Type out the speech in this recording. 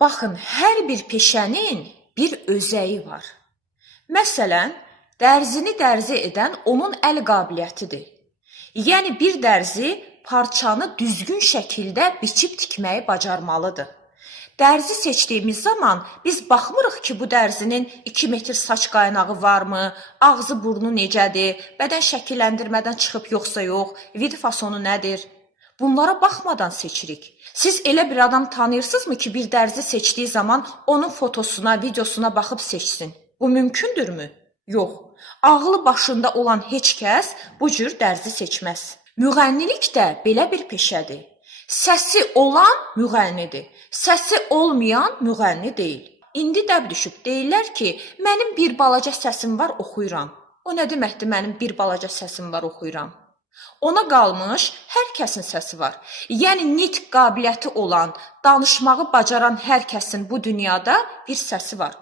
Baxın, hər bir peşənin bir özəyi var. Məsələn, dərzini dərzi edən onun əl qabiliyyətidir. Yəni bir dərzi parçanı düzgün şəkildə biçib tikməyi bacarmalıdır. Dərzi seçdiyimiz zaman biz baxmırıq ki, bu dərzinin 2 metr saç qaynağı varmı, ağzı burnu necədir, bədən şəkilləndirmədən çıxıb yoxsa yox, vid fasonu nədir? Bunlara baxmadan seçirik. Siz elə bir adam tanıyırsınızmı ki, bir dərzi seçdiyi zaman onun fotosuna, videosuna baxıb seçsin? Bu mümkündürmü? Yox. Ağlı başında olan heç kəs bu cür dərzi seçməz. Müğənnilik də belə bir peşədir. Səsi olan müğənnidir. Səsi olmayan müğənni deyil. İndi dəb düşüb deyirlər ki, mənim bir balaca səsim var, oxuyuram. O nə deməkdir, mənim bir balaca səsim var, oxuyuram? Ona qalmış hər kəsin səsi var. Yəni nitq qabiliyyəti olan, danışmağı bacaran hər kəsin bu dünyada bir səsi var.